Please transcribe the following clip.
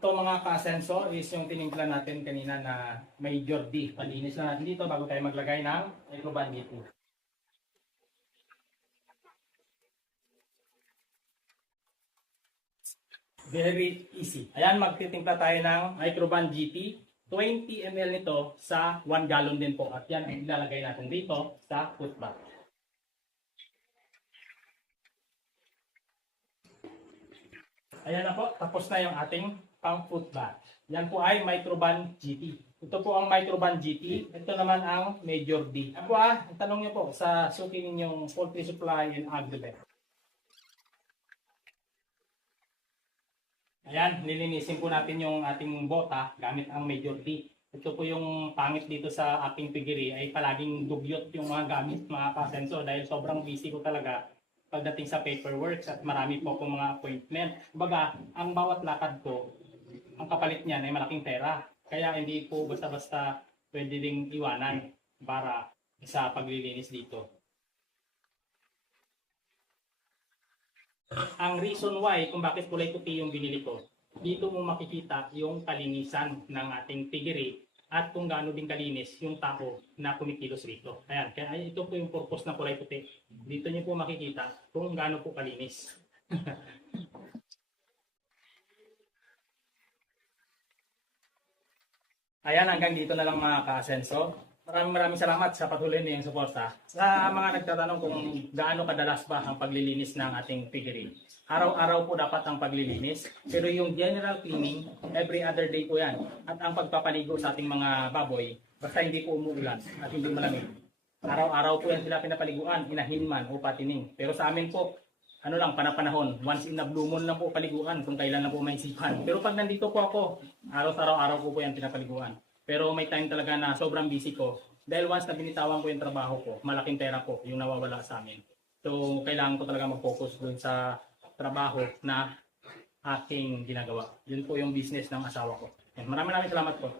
Ito mga ka-asenso is yung tinimpla natin kanina na Major D. Palinis na natin dito bago tayo maglagay ng Microban GT. Very easy. Ayan, magtitimpla tayo ng Microban GT. 20 ml nito sa 1 gallon din po. At yan ay ilalagay natin dito sa foot bath. Ayan na po, tapos na yung ating pang foot bath. Yan po ay Microban GT. Ito po ang Microban GT. Ito naman ang Major D. Ako tanong niyo po sa suki ninyong poultry supply and agribet. Ayan, nilinisin po natin yung ating bota gamit ang Major D. Ito po yung pangit dito sa ating piggery ay palaging dugyot yung mga gamit, mga kasenso, dahil sobrang busy ko talaga pagdating sa paperwork at marami po akong mga appointment. Kumbaga, ang bawat lakad ko, ang kapalit niyan ay malaking pera. Kaya hindi po basta-basta pwede ding iwanan para sa paglilinis dito. Ang reason why kung bakit kulay puti yung binili ko, dito mo makikita yung kalinisan ng ating piggery at kung gaano din kalinis yung tao na kumikilos rito. Ayan, kaya ito po yung purpose ng kulay puti. Dito niyo po makikita kung gaano po kalinis. Ayan, hanggang dito na lang mga ka-asenso. Maraming salamat sa patuloy niyong suporta. Sa mga nagtatanong kung gaano kadalas ba ang paglilinis ng ating piggery. Araw-araw po dapat ang paglilinis, pero yung general cleaning, every other day po yan. At ang pagpapaligo sa ating mga baboy, basta hindi po umuulan at hindi malamig. Araw-araw po yan sila pinapaliguan, inahin man o patining. Pero sa amin po, ano lang, panapanahon. Once in a blue moon lang po paliguan kung kailan na po may isipan. Pero pag nandito po ako, araw-araw po yan pinapaliguan. Pero may time talaga na sobrang busy ko. Dahil once na binitawan ko yung trabaho ko, malaking pera po yung nawawala sa amin. So, kailangan ko talaga mag-focus dun sa trabaho na aking ginagawa. Yun po yung business ng asawa ko. Maraming salamat po.